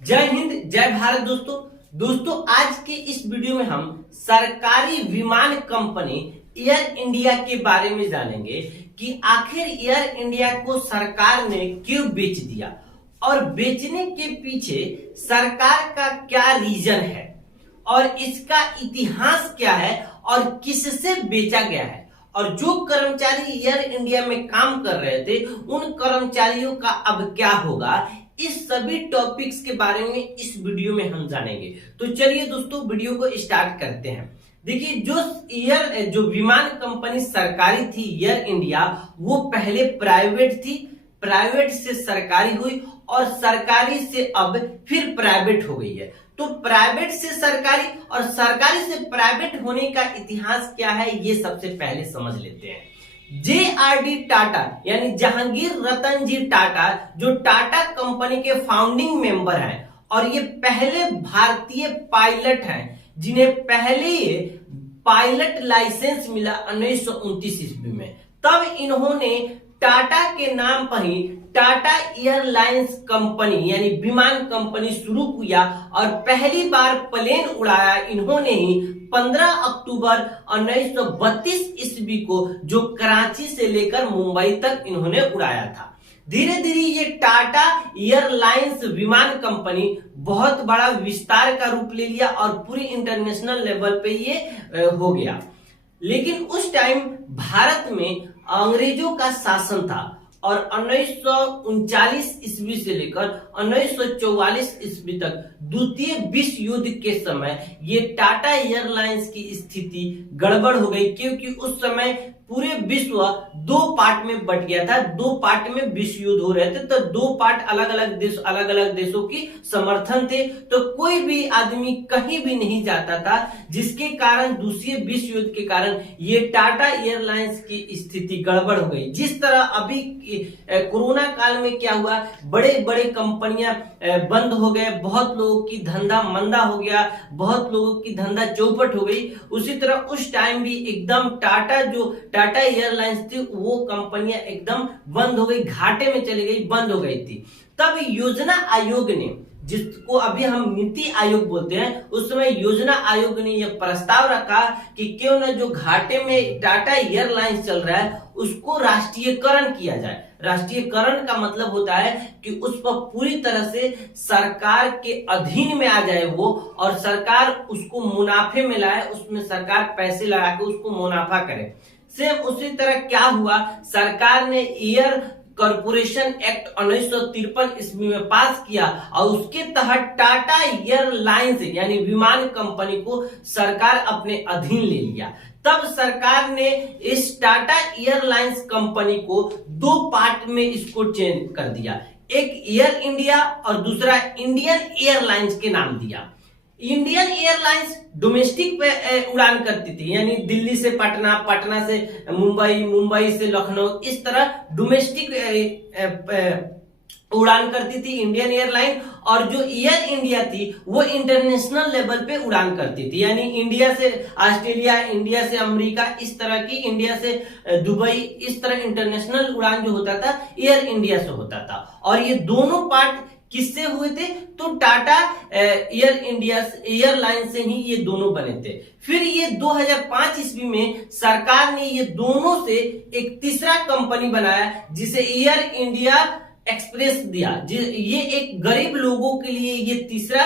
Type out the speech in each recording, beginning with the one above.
जय हिंद जय भारत दोस्तों आज के इस वीडियो में हम सरकारी विमान कंपनी एयर इंडिया के बारे में जानेंगे कि आखिर एयर इंडिया को सरकार ने क्यों बेच दिया और बेचने के पीछे सरकार का क्या रीजन है और इसका इतिहास क्या है और किससे बेचा गया है और जो कर्मचारी एयर इंडिया में काम कर रहे थे उन कर्मचारियों का अब क्या होगा। इस सभी टॉपिक्स के बारे में इस वीडियो में हम जानेंगे। तो चलिए दोस्तों वीडियो को स्टार्ट करते हैं। देखिए जो विमान कंपनी सरकारी थी एयर इंडिया, वो पहले प्राइवेट थी, प्राइवेट से सरकारी हुई और सरकारी से अब फिर प्राइवेट हो गई है। तो प्राइवेट से सरकारी और सरकारी से प्राइवेट होने का इतिहास क्या है ये सबसे पहले समझ लेते हैं। JRD टाटा यानी जहांगीर रतन जी टाटा जो टाटा कंपनी के फाउंडिंग मेंबर हैं और ये पहले भारतीय पायलट हैं जिन्हें पहले पायलट लाइसेंस मिला 1929 ईस्वी में। तब इन्होंने टाटा के नाम पर ही टाटा एयरलाइंस कंपनी यानी विमान कंपनी शुरू किया और पहली बार प्लेन उड़ाया इन्होंने ही 15 अक्टूबर 1932 ईस्वी को, जो कराची से लेकर मुंबई तक इन्होंने उड़ाया था। धीरे धीरे ये टाटा एयरलाइंस विमान कंपनी बहुत बड़ा विस्तार का रूप ले लिया और पूरी इंटरनेशनल लेवल पे ये हो गया। लेकिन उस टाइम भारत में अंग्रेजों का शासन था और 1939 ईस्वी से लेकर 1944 ईस्वी तक द्वितीय विश्व युद्ध के समय ये टाटा एयरलाइंस की स्थिति गड़बड़ हो गई, क्योंकि उस समय पूरे विश्व दो पार्ट में बट गया था। दो पार्ट में विश्व युद्ध हो रहे थे, तो दो पार्ट अलग अलग देशों की समर्थन थे, तो कोई भी आदमी कहीं भी नहीं जाता था, जिसके कारण दूसरे विश्व युद्ध के कारण ये टाटा एयरलाइंस की स्थिति गड़बड़ हो गई। जिस तरह अभी कोरोना काल में क्या हुआ, बड़े बड़े कंपनियां बंद हो गए, बहुत लोगों की धंधा मंदा हो गया, बहुत लोगों की धंधा चौपट हो गई, उसी तरह उस टाइम भी एकदम टाटा एयरलाइंस थी वो कंपनियां एकदम बंद हो गई, घाटे में चली गई, बंद हो गई थी। तब योजना आयोग ने, जिसको अभी हम नीति आयोग बोलते हैं, उस समय योजना आयोग ने यह प्रस्ताव रखा कि क्यों न जो घाटे में टाटा एयरलाइंस चल रहा है उसको राष्ट्रीयकरण किया जाए। राष्ट्रीयकरण का मतलब होता है कि उस पर पूरी तरह से सरकार के अधीन में आ जाए वो, और सरकार उसको मुनाफे में लाए, उसमें सरकार पैसे लगा के उसको मुनाफा करे। सेम उसी तरह क्या हुआ, सरकार ने एयर कॉर्पोरेशन एक्ट 1953 ईस्वी में पास किया और उसके तहत टाटा एयरलाइंस यानी विमान कंपनी को सरकार अपने अधीन ले लिया। तब सरकार ने इस टाटा एयरलाइंस कंपनी को दो पार्ट में इसको चेंज कर दिया, एक एयर इंडिया और दूसरा इंडियन एयरलाइंस के नाम दिया। इंडियन एयरलाइंस डोमेस्टिक पे उड़ान करती थी, यानी दिल्ली से पटना, पटना से मुंबई, मुंबई से लखनऊ, इस तरह डोमेस्टिक उड़ान करती थी इंडियन एयरलाइन। और जो एयर इंडिया थी वो इंटरनेशनल लेवल पे उड़ान करती थी, यानी इंडिया से ऑस्ट्रेलिया, इंडिया से अमेरिका, इस तरह की, इंडिया से दुबई, इस तरह इंटरनेशनल उड़ान जो होता था एयर इंडिया से होता था। और ये दोनों पार्ट किससे हुए थे, तो टाटा एयरलाइन से ही ये दोनों बने थे। फिर ये 2005 ईस्वी में सरकार ने ये दोनों से एक तीसरा कंपनी बनाया जिसे एयर इंडिया एक्सप्रेस दिया। ये एक गरीब लोगों के लिए ये तीसरा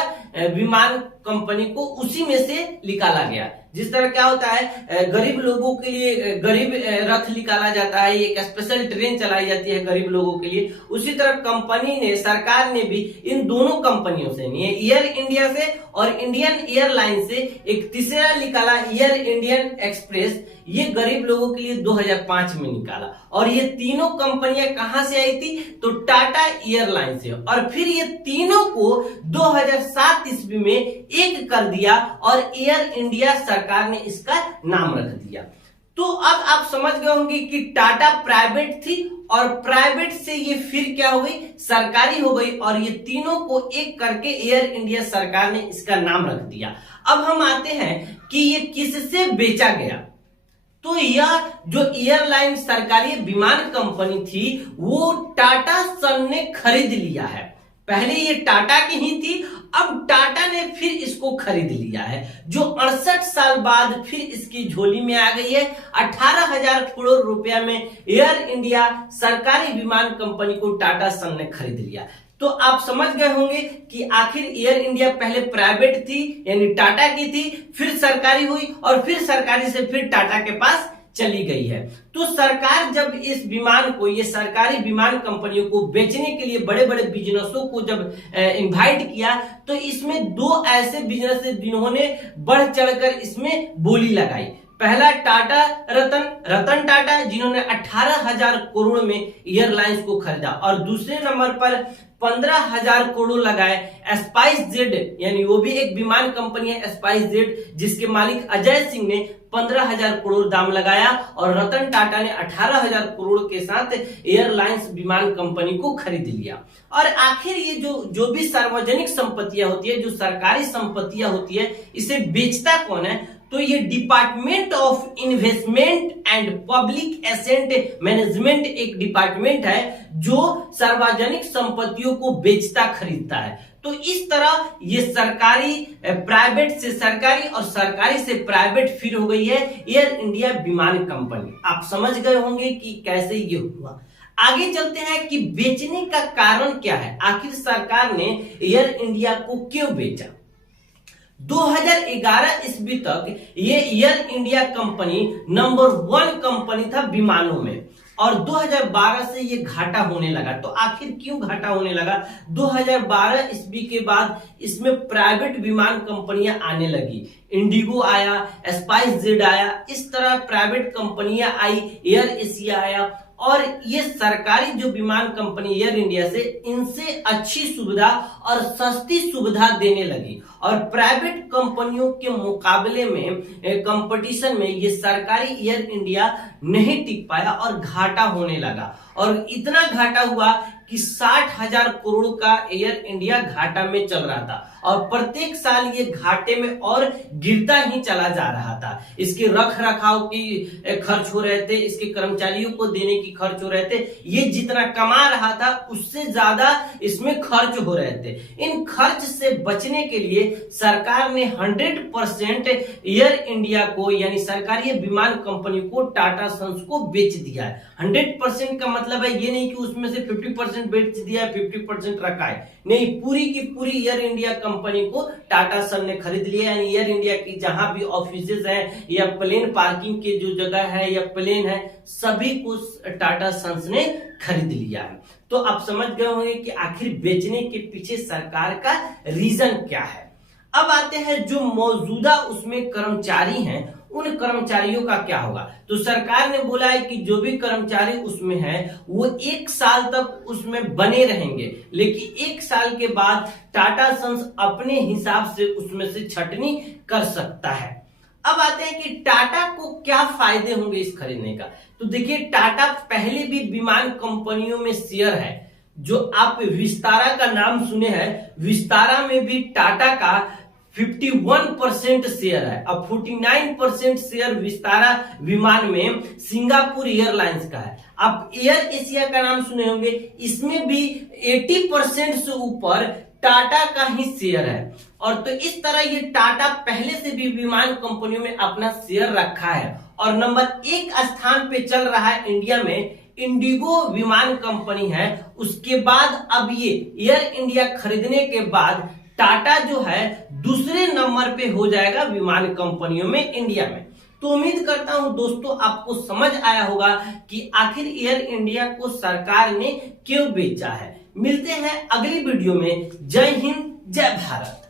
विमान कंपनी को उसी में से निकाला गया। जिस तरह क्या होता है, गरीब लोगों के लिए गरीब रथ निकाला जाता है, एक स्पेशल ट्रेन चलाई जाती है गरीब लोगों के लिए, उसी तरह कंपनी ने, सरकार ने भी इन दोनों कंपनियों से, एयर इंडिया से और इंडियन एयरलाइन से एक तीसरा निकाला एयर इंडियन एक्सप्रेस, ये गरीब लोगों के लिए 2005 में निकाला। और ये तीनों कंपनियां कहां से आई थी, तो टाटा एयरलाइन से। और फिर ये तीनों को 2007 ईस्वी में एक कर दिया और एयर इंडिया सरकार ने इसका नाम रख दिया। तो अब आप समझ गए होंगे कि टाटा प्राइवेट थी और प्राइवेट से ये फिर क्या हो गई, सरकारी हो गई, और ये तीनों को एक करके एयर इंडिया सरकार ने इसका नाम रख दिया। अब हम आते हैं कि ये किससे बेचा गया। तो यह जो एयरलाइन सरकारी विमान कंपनी थी वो टाटा सन ने खरीद लिया है। पहले ये टाटा की ही थी, अब टाटा ने फिर इसको खरीद लिया है, जो 68 साल बाद फिर इसकी झोली में आ गई है। 18,000 करोड़ रुपया में एयर इंडिया सरकारी विमान कंपनी को टाटा सन ने खरीद लिया। तो आप समझ गए होंगे कि आखिर एयर इंडिया पहले प्राइवेट थी यानी टाटा की थी, फिर सरकारी हुई और फिर सरकारी से फिर टाटा के पास चली गई है। तो सरकार जब इस विमान को, ये सरकारी विमान कंपनियों को बेचने के लिए बड़े बड़े बिजनेसों को जब इनवाइट किया, तो इसमें दो ऐसे बिजनेस जिन्होंने बढ़ चढ़कर इसमें बोली लगाई। पहला टाटा रतन टाटा, जिन्होंने 18,000 करोड़ में एयरलाइंस को खरीदा, और दूसरे नंबर पर 15,000 करोड़ लगाए स्पाइस जेड, यानी वो भी एक विमान कंपनी है स्पाइस जेड, जिसके मालिक अजय सिंह ने 15,000 करोड़ दाम लगाया, और रतन टाटा ने 18,000 करोड़ के साथ एयरलाइंस विमान कंपनी को खरीद लिया। और आखिर ये जो भी सार्वजनिक संपत्तियां होती है, जो सरकारी संपत्तियां होती है, इसे बेचता कौन है? तो ये department of investment and public asset management एक डिपार्टमेंट है जो सार्वजनिक संपत्तियों को बेचता खरीदता है। तो इस तरह ये सरकारी प्राइवेट से सरकारी और सरकारी से प्राइवेट फिर हो गई है एयर इंडिया विमान कंपनी। आप समझ गए होंगे कि कैसे ये हुआ। आगे चलते हैं कि बेचने का कारण क्या है, आखिर सरकार ने एयर इंडिया को क्यों बेचा। 2011 ईस्वी तक ये air India company number 1 company था विमानों में, और 2012 से ये घाटा होने लगा। तो आखिर क्यों घाटा होने लगा? 2012 ईस्वी के बाद इसमें प्राइवेट विमान कंपनियां आने लगी, इंडिगो आया, स्पाइस जेड आया, इस तरह प्राइवेट कंपनियां आई, एयर एशिया आया, और ये सरकारी जो विमान कंपनी एयर इंडिया से इनसे अच्छी सुविधा और सस्ती सुविधा देने लगी, और प्राइवेट कंपनियों के मुकाबले में कंपटीशन में ये सरकारी एयर इंडिया नहीं टिक पाया और घाटा होने लगा। और इतना घाटा हुआ कि 60,000 करोड़ का एयर इंडिया घाटा में चल रहा था, और प्रत्येक साल ये घाटे में और गिरता ही चला जा रहा था। इसके रख रखाव की खर्च हो रहे थे, इसके कर्मचारियों को देने की खर्च हो रहे थे, ये जितना कमा रहा था उससे ज्यादा इसमें खर्च हो रहे थे। इन खर्च से बचने के लिए सरकार ने 100% एयर इंडिया को, यानी सरकारी विमान कंपनी को, टाटा सन्स को बेच दिया है। 100% का मतलब है ये नहीं कि उसमें से 50% बेच दिया है, 50% रखा है, नहीं, पूरी की पूरी एयर इंडिया कंपनी को टाटा सन ने खरीद लिया। यानी एयर इंडिया की जहां भी ऑफिसेज है या प्लेन पार्किंग के जो जगह है या प्लेन है, सभी को टाटा सन्स ने खरीद लिया है। तो आप समझ गए होंगे कि आखिर बेचने के पीछे सरकार का रीजन क्या है। अब आते हैं जो मौजूदा उसमें कर्मचारी हैं, उन कर्मचारियों का क्या होगा। तो सरकार ने बोला है कि जो भी कर्मचारी उसमें है वो 1 साल तक उसमें बने रहेंगे, लेकिन 1 साल के बाद टाटा सन्स अपने हिसाब से उसमें से छटनी कर सकता है। अब आते हैं कि टाटा को क्या फायदे होंगे इस खरीदने का। तो देखिए, टाटा पहले भी विमान कंपनियों में शेयर है, जो आप विस्तारा का नाम सुने हैं, विस्तारा में भी टाटा का 51% शेयर है। अब 49% शेयर विस्तारा विमान में सिंगापुर एयरलाइंस का है। आप एयर एशिया का नाम सुने होंगे, इसमें भी 80% से ऊपर टाटा का ही शेयर है। और तो इस तरह ये टाटा पहले से भी विमान कंपनियों में अपना शेयर रखा है, और नंबर 1 स्थान पे चल रहा है इंडिया में इंडिगो विमान कंपनी है। उसके बाद अब ये एयर इंडिया खरीदने के बाद टाटा जो है दूसरे नंबर पे हो जाएगा विमान कंपनियों में इंडिया में। तो उम्मीद करता हूं दोस्तों आपको समझ आया होगा कि आखिर एयर इंडिया को सरकार ने क्यों बेचा है। मिलते हैं अगली वीडियो में। जय हिंद, जय भारत।